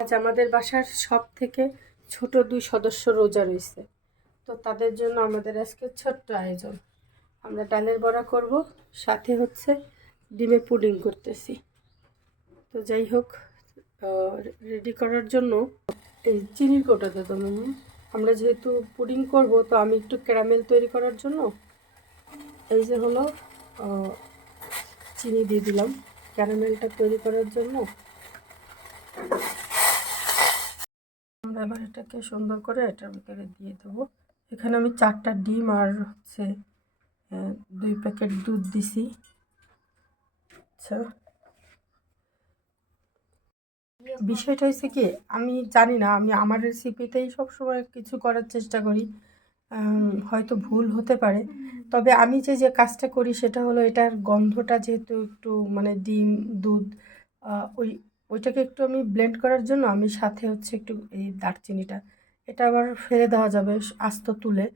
আজ আমাদের বাসার সব থেকে ছোট 2 সদস্য রোজা রয়েছে, তো তাদের জন্য আমাদের আজকে ছোট্ট আয়োজন। আমরা ডালের বড়া করব, সাথে হচ্ছে ডিমের পুডিং করতেছি। তো যাই হোক, রেডি করার জন্য এই চিনির কৌটাতে তো আমরা যেহেতু পুডিং করব, তো আমি একটু ক্যারামেল তৈরি করার জন্য এই যে হলো চিনি দিয়ে দিলাম ক্যারামেলটা তৈরি করার জন্য। আমরা এবার এটাকে সুন্দর করে এটার ভিতরে দিয়ে দেবো। এখানে আমি 4টা ডিম আর হচ্ছে 2 প্যাকেট দুধ দিছি। আচ্ছা, বিষয়টা হচ্ছে কি, আমি জানি না, আমি আমার রেসিপিতেই সবসময় কিছু করার চেষ্টা করি, হয়তো ভুল হতে পারে। তবে আমি যে কাজটা করি সেটা হলো, এটার গন্ধটা যেহেতু একটু মানে ডিম দুধ ওইটাকে একটু আমি ব্লেন্ড করার জন্য আমি সাথে হচ্ছে একটু এই দারচিনিটা, এটা আবার ফেলে দেওয়া যাবে আস্ত তুলে,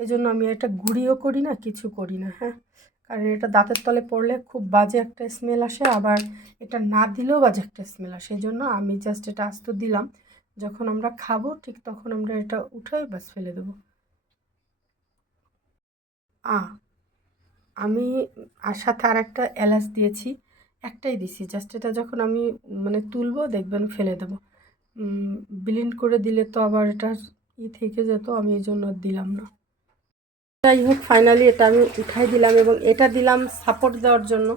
এই জন্য আমি এটা গুঁড়িও করি না, কিছু করি না। হ্যাঁ, কারণ এটা দাঁতের তলে পড়লে খুব বাজে একটা স্মেল আসে, আবার এটা না দিলেও বাজে একটা স্মেল আসে। এই জন্য আমি জাস্ট এটা আস্ত দিলাম, যখন আমরা খাবো ঠিক তখন আমরা এটা উঠাই বাস ফেলে দেবো। আমি আর সাথে আর একটা এলাচ দিয়েছি, একটাই দিছি জাস্ট। এটা যখন আমি মানে তুলবো দেখবেন ফেলে দেবো, ব্লেন্ড করে দিলে তো আবার এটা থেকে যেত, আমি এই জন্য দিলাম না। যাই হোক, ফাইনালি এটা আমি উঠাই দিলাম, এবং এটা দিলাম সাপোর্ট দেওয়ার জন্য,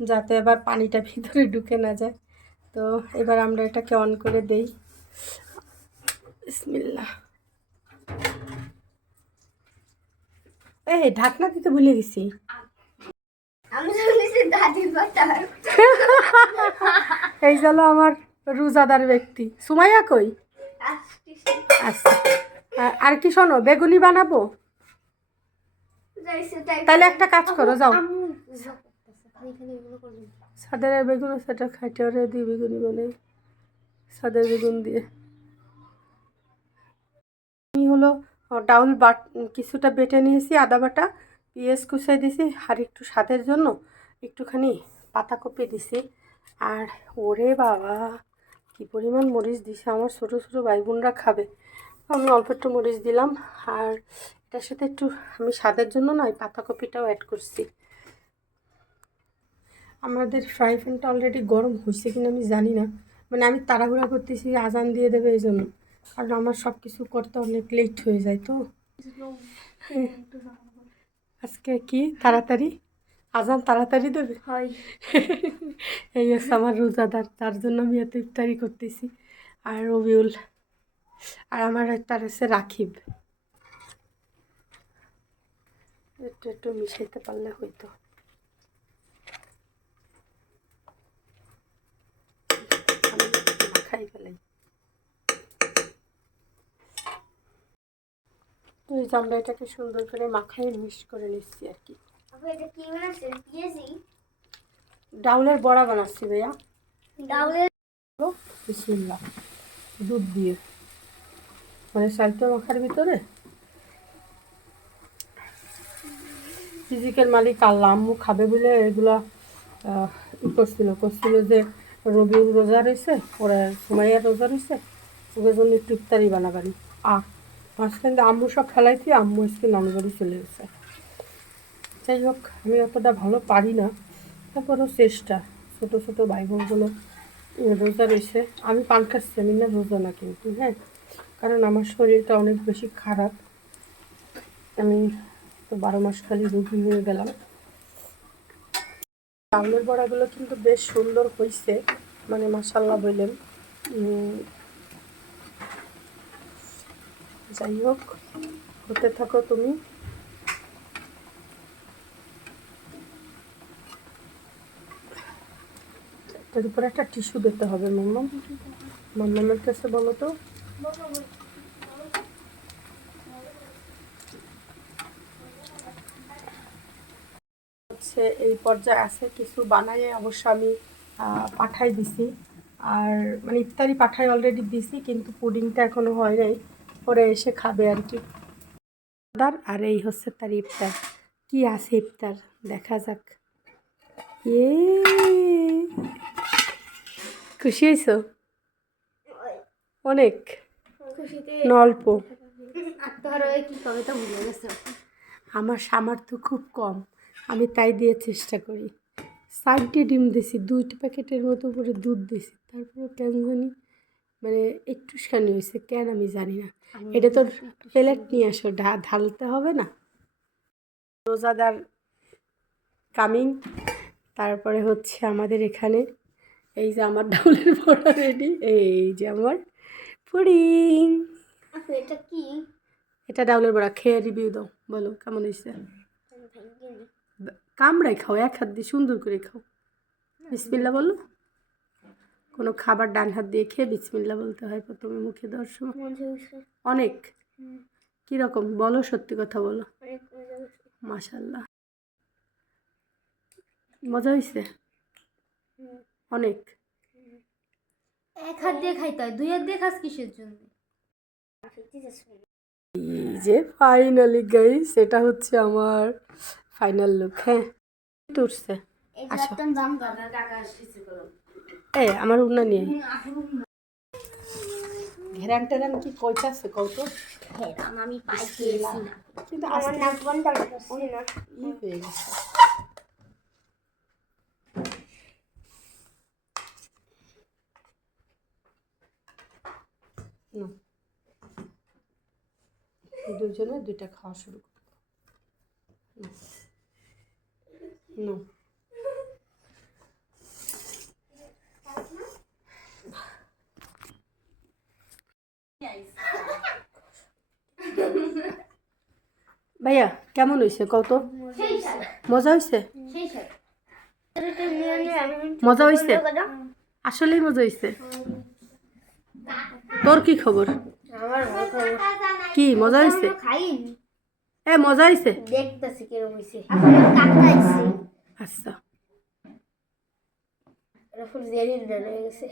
যাতে আবার পানিটা ভিতরে ঢুকে না যায়। তো এবার আমরা এটাকে অন করে দেই। বিসমিল্লাহ। এই ঢাকনা দিতে ভুলে গেছি। এই গেল আমার রোজাদার ব্যক্তি। সুমাইয়া কই? আচ্ছা, আর কি শোনো, বেগুনি বানাবো, তাহলে একটা কাজ করো, যাও সাদের বেগুন সেটা খাইতে ওরে দিয়ে বেগুনি বানাই, সাদের বেগুন দিয়ে। আমি হলো ডাউল কিছুটা বেটে নিয়েছি, আদা বাটা, পেঁয়াজ কুচাই দিয়েছি, আর একটু স্বাদের জন্য একটুখানি পাতাকপি দিছি। আর ওরে বাবা, কি পরিমাণ মরিচ দিছে, আমার ছোটো ছোটো ভাই বোনরা খাবে, আমি অল্প একটু মরিচ দিলাম। আর এটার সাথে একটু আমি স্বাদের জন্য না এই পাতাকপিটাও অ্যাড করছি। আমাদের ফ্রাই প্যানটা অলরেডি গরম হয়েছে কিনা আমি জানি না, মানে আমি তাড়াহুড়া করতেছি, আজান দিয়ে দেবে এই জন্য, কারণ আমার সব কিছু করতে অনেক লেট হয়ে যায়। তো আজকে কি তাড়াতাড়ি আজান তাড়াতাড়ি দেবে, এই হচ্ছে আমার রোজাদার, তার জন্য আমি এত ইফতারি করতেছি। আর রবিউল, আর আমার একটা আছে রাখিব, একটু একটু মিশাইতে পারলে হইতো। খাই ফেলাই। তো এই যে আমরা এটাকে সুন্দর করে মাখাই মিক্স করে নিচ্ছি আর কি। ডাউলের বড়া বানাচ্ছি ভাইয়া, ডাউলের বিসমিল্লাহ, দুধ দিয়ে মানে সালটা মাখার ভিতরে। ফিজিক্যাল মালিক আল্লাহ, আম্মু খাবে বলে এগুলা করছিল যে রবিউল রোজা রয়েছে, ওরা সুমাইয়া রোজা রয়েছে, ওদের জন্য একটু ইফতারি বানাবানি। মাঝখানে আম্মু সব ফেলাইছি, আম্মু আজকে নানু বাড়ি চলে গেছে। যাই হোক, আমি অতটা ভালো পারি না, তারপরও চেষ্টা। ছোটো ছোটো ভাই বোনগুলো রোজা রয়েছে, আমি পান খাচ্ছি, আমি না রোজা না কিন্তু, হ্যাঁ, কারণ আমার শরীরটা অনেক বেশি খারাপ, আমি তো 12 মাস খালি রোগী হয়ে গেলাম। চাউলের বড়াগুলো কিন্তু বেশ সুন্দর হয়েছে, মানে মাশাল্লাহ বললেন। যাই হোক, হতে থাকো তুমি। এর উপরে একটা টিস্যু দিতে হবে মাম্মামের কাছে বলো তো। হচ্ছে এই পর্যায়ে আছে, কিছু বানাইয়ে অবশ্য আমি পাঠাই দিছি, আর মানে ইফতারি পাঠাই অলরেডি দিছি, কিন্তু পুডিংটা এখনো হয় নাই, পরে এসে খাবে আর কি। আর এই হচ্ছে তার ইফতার, কি আছে ইফতার দেখা যাক। খুশি হয়েছো? অনেক খুশিতে না অল্প? আত্মহারা কি কবিতা ভুলে গেছে। আমার সামর্থ্য খুব কম, আমি তাই দিয়ে চেষ্টা করি। 4টি ডিম দিছি, 2টি প্যাকেটের মতো করে দুধ দিছি, তারপরে কেন জানি মানে একটুখানি হয়েছে, কেন আমি জানি না। এটা তো প্লেট নিয়ে আসো, ঢালতে হবে না। রোজাদার কামিং। তারপরে হচ্ছে আমাদের এখানে এই যে আমার ডাউলের বড়া রেডি, এই যে আমার পুডিং। এটা কি? এটা ডাউলের বড়া, খেয়ে রিভিউ দাও, বলো কেমন হয়েছে। কামড়াই খাও, এক হাত দিয়ে সুন্দর করে খাও। বিসমিল্লা বলো। কোনো খাবার ডান হাত দিয়ে খেয়ে বিসমিল্লা বলতে হয় প্রথমে মুখে দেওয়ার সময়। অনেক কীরকম বলো, সত্যি কথা বলো। মাশাল্লাহ, মজা হয়েছে অনেক। এক হাত দিয়ে খাইতে হয়, 2 হাত দিয়ে খাস কিসের জন্য? এই যে ফাইনালি গাইস, এটা হচ্ছে আমার ফাইনাল লুক। হ্যাঁ তুলছে, আসো। আমার উন্না নিয়ে ঘেরান টেরান কি কইতাছে কত, আমি পাইতেছি না, কিন্তু আমার নাক বন্ধ করতেছি না। ই হয়ে গেছে। না, দুজনে 2টা খাওয়া শুরু করো। না ভাইয়া কেমন হয়েছে কত? মজা হয়েছে? মজা হয়েছে, আসলেই মজা হয়েছে। তোর কি খবর? কি মজা হয়েছে? মজা হয়েছে, দেখতেছি কিরকম হইছে। আচ্ছা। ফুল জেরি হয়ে গেছে।